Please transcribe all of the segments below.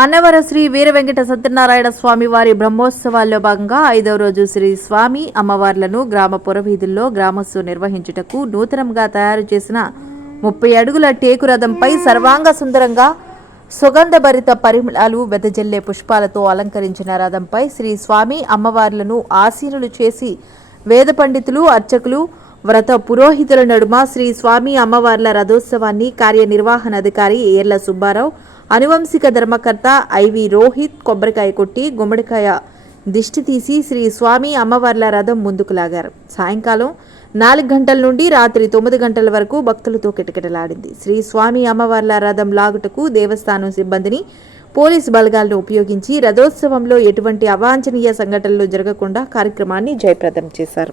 అన్నవరం శ్రీ వీర వెంకట సత్యనారాయణ స్వామి వారి బ్రహ్మోత్సవాల్లో భాగంగా 5వ రోజు శ్రీ స్వామి అమ్మవార్లను గ్రామ పురవీధుల్లో గ్రామస్తు నిర్వహించుటకు నూతనంగా తయారు చేసిన 30 అడుగుల టేకు రథంపై సర్వాంగ సుందరంగా సుగంధభరిత పరిమళాలు వెదజల్లే పుష్పాలతో అలంకరించిన రథంపై శ్రీ స్వామి అమ్మవార్లను ఆసీనులు చేసి వేద పండితులు అర్చకులు వ్రత పురోహితుల నడుమ శ్రీ స్వామి అమ్మవార్ల రథోత్సవాన్ని కార్యనిర్వహణాధికారి ఏర్ల సుబ్బారావు, అనువంశిక ధర్మకర్త ఐవి రోహిత్ కొబ్బరికాయ కొట్టి గుమ్మడికాయ దిష్టి తీసి శ్రీ స్వామి అమ్మవార్ల రథం ముందుకు లాగారు. సాయంకాలం 4 గంటల నుండి రాత్రి 9 గంటల వరకు భక్తులతో కిటకిటలాడింది. శ్రీ స్వామి అమ్మవార్ల రథం లాగుటకు దేవస్థానం సిబ్బందిని, పోలీసు బలగాలను ఉపయోగించి రథోత్సవంలో ఎటువంటి అవాంఛనీయ సంఘటనలు జరగకుండా కార్యక్రమాన్ని జయప్రదం చేశారు.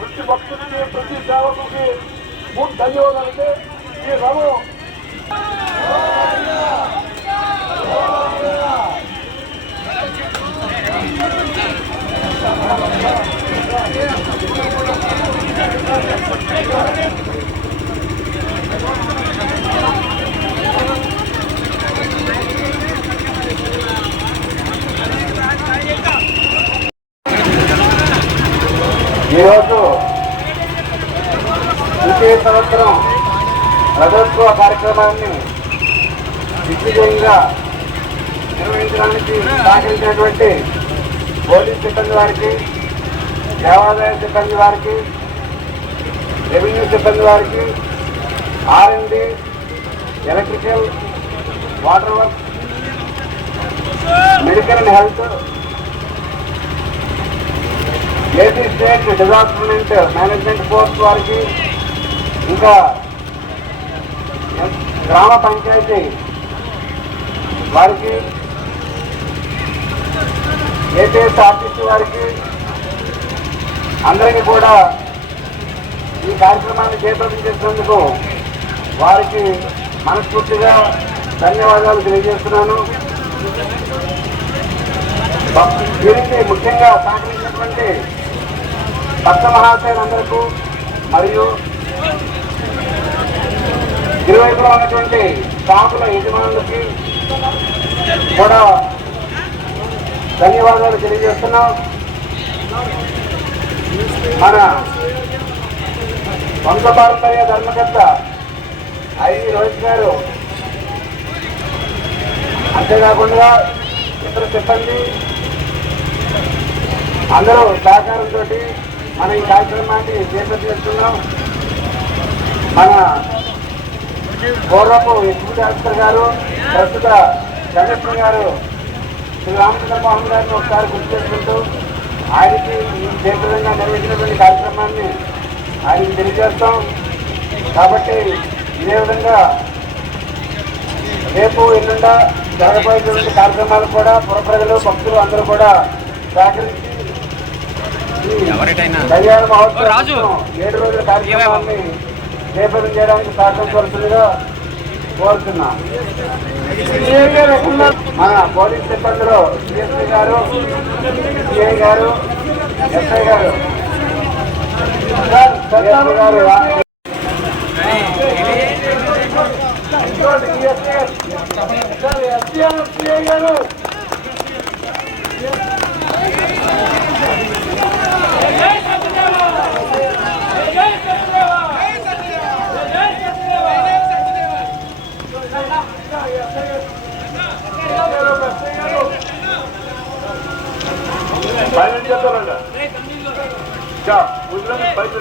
ప్రతి భక్తుడికి ప్రతి సేవకుడికి ధన్యవాదాలు. ఈ రథం ఈరోజు ద్వితీయ సంవత్సరం రథోత్సవ కార్యక్రమాన్ని దిగ్విజయంగా నిర్వహించడానికి సహకరించినటువంటి పోలీస్ సిబ్బంది వారికి, దేవాదాయ సిబ్బంది వారికి, రెవెన్యూ సిబ్బంది వారికి, R&D, electrical, water work, medical and health, AP state disaster management force వారికి, ఇంకా గ్రామ పంచాయతీ వారికి, ఏపీఎస్ఆర్టీసీ వారికి అందరికీ కూడా ఈ కార్యక్రమాన్ని జయప్రదం చేసినందుకు వారికి మనస్ఫూర్తిగా ధన్యవాదాలు తెలియజేస్తున్నాను. దీనికి ముఖ్యంగా సహకరించినటువంటి భక్త మహాశయులందరికీ మరియు ఇరువైపులా ఉన్నటువంటి షాపుల యజమానులకి కూడా ధన్యవాదాలు తెలియజేస్తున్నాం. మన వంశపారంపర్య ధర్మకర్త ఐవి రోహిత్ గారు, అంతేకాకుండా ఇతర సిబ్బంది అందరూ సహకారంతో మనం ఈ కార్యక్రమాన్ని చేపడుతున్నాం. మన పూర్వపు ఎగ్జిక్యూటివ్ ఆఫీసర్ గారు, ప్రస్తుత కమిషనర్ గారు శ్రీ రామచంద్రమోహన్ గారిని ఒకసారి గుర్తు చేసుకుంటూ ఆయనకి ఈ చేపదంగా నిర్వహించినటువంటి కార్యక్రమాన్ని ఆయనకి తెలియజేస్తాం. కాబట్టి ఇదే విధంగా రేపు ఎల్లుండా జరగబోయేటువంటి కార్యక్రమాలు కూడా పుర ప్రజలు, భక్తులు అందరూ కూడా సహకరించి కళ్యాణ మహోత్సవం 7 రోజుల కార్యక్రమాన్ని చేపట్టం చేయడానికి సహకరించవలసిందిగా కోరుతున్నాం. మన పోలీస్ సిబ్బందిలో సిఎస్పీ గారు, సిఐ గారు, ఎస్ఐ గారు బయట